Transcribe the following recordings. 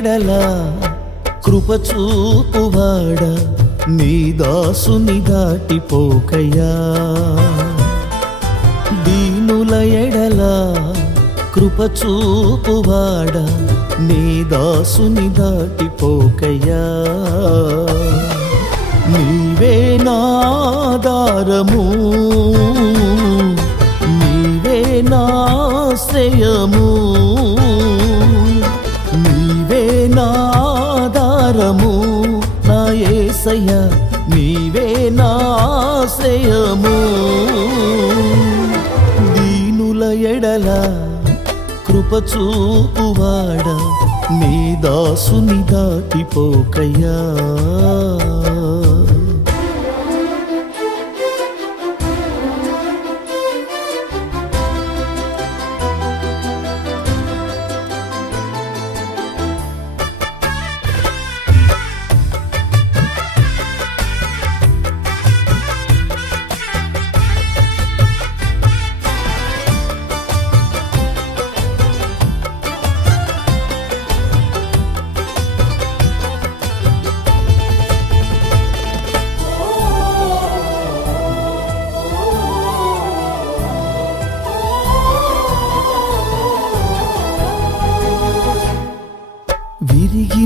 ఎడల కృప చూపువాడ నీ దాసుని దాటిపోకయ్యా దీనుల ఎడల కృప చూపువాడ నీ దాసుని దాటిపోకయ్యా నీవే నాదారము నీవే నాశ్రయము నాశ్రయము దీనుల ఎడల కృప చూపువాడ నీ దాసుని దాటిపోకయ్యా.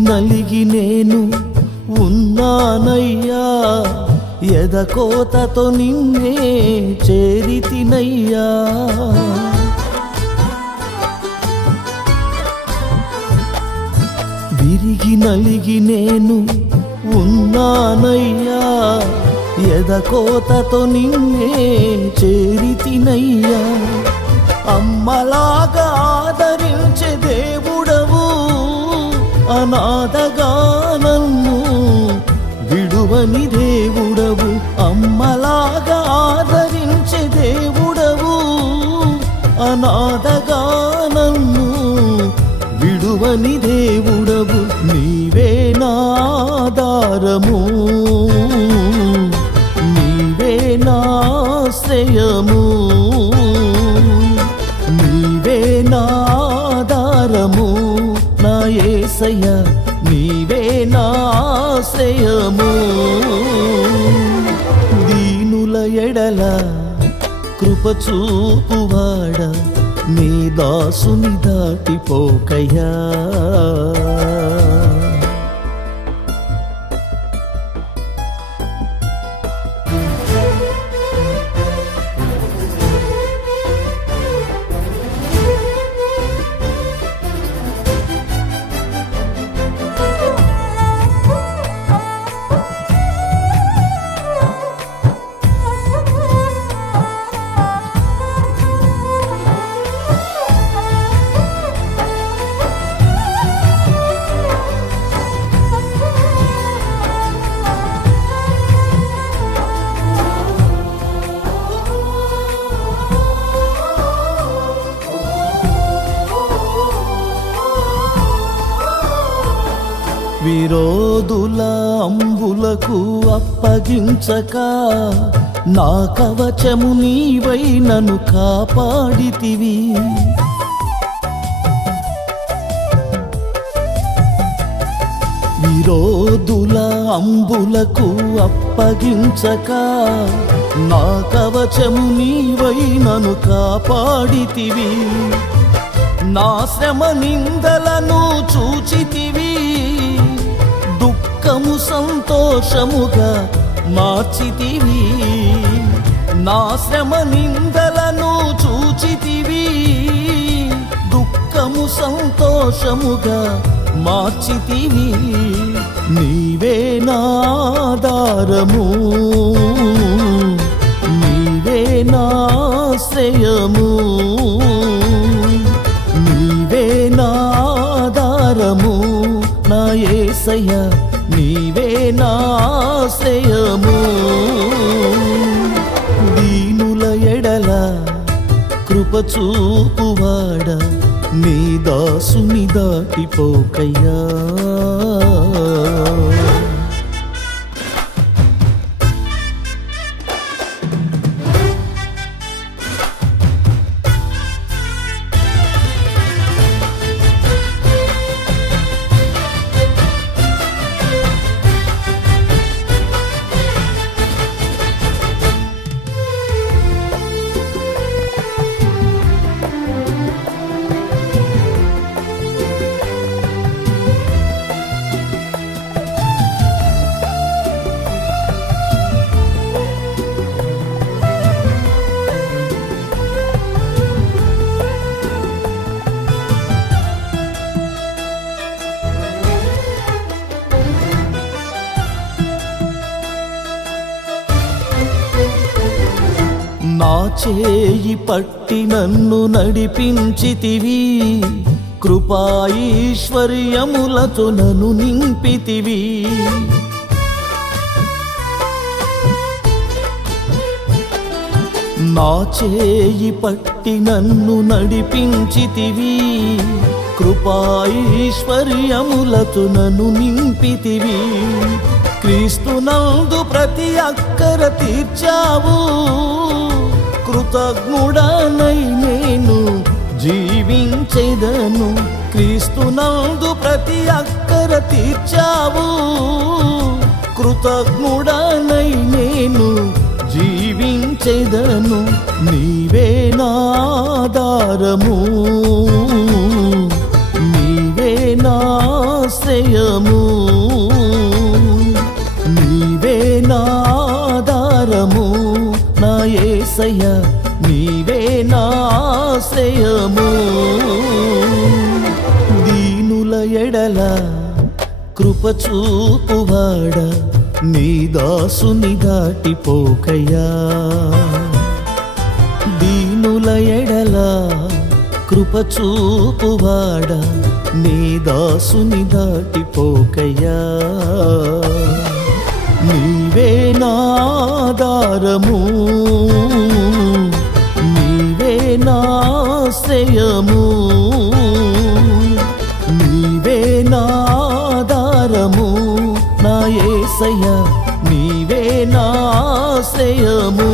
నలిగి నేను ఉన్నానయ్యా. ఎదకోతతో నిన్నే చేరితినయ్యా విరిగి నలిగి నేను ఉన్నానయ్యా. ఎదకోతతో నిన్నే చేరితినయ్యా అమ్మలాగా విడువని దేవుడవు నీవే నాదారము నీవే నాశ్రయము నీవే నాదారము నా యేసయ్య నీవే నాశ్రయము దీనుల ఎడల కృపచూపువాడ. నీ దాసుని దాటిపోకయ్యా. విరోధుల అంబులకు అప్పగించక నా కవచము నీవై నన్ను కాపాడితివి. విరోధుల అంబులకు అప్పగించక నా కవచము నీవై నన్ను కాపాడితివి. నా శ్రమ నిందలను చూచితివి. దుఃఖము సంతోషముగా మార్చితివి. నా శ్రమ నిందలను చూచితివి. దుఃఖము సంతోషముగా మార్చితివి. నీవే నాదారము నీవే నాశ్రయము నీవే నాదారము నా ఏసయ్యా. ఆశ్రయము దీనుల ఎడల కృప చూపువాడ నీ దాసుని దాటిపోకయ్యా. చేయి పట్టి నన్ను నడిపించితివి. కృపాఈశ్వర్యములతో నన్ను నింపితివి. నా చేయి పట్టి నన్ను నడిపించితివి. కృపాఈశ్వర్యములతో నన్ను నింపితివి. క్రీస్తునందు ప్రతి అక్కర తీర్చావు. కృతజ్ఞుడనై నేను జీవించెదను. క్రీస్తునందు ప్రతి అక్కర తీర్చావు. కృతజ్ఞుడనై నేను జీవించెదను. నీవే నాదారము నీవే నాశ్రయము యేసయ్య నీవే నాశ్రయము దీనుల ఎడల కృపచూపువాడ నీ దాసుని దాటిపోకయ్యా. దీనుల ఎడల కృపచూపువాడ నీ దాసుని దాటిపోకయ్యా. నీవే నాదారము నా యేసయ్య నీవే నాశ్రయము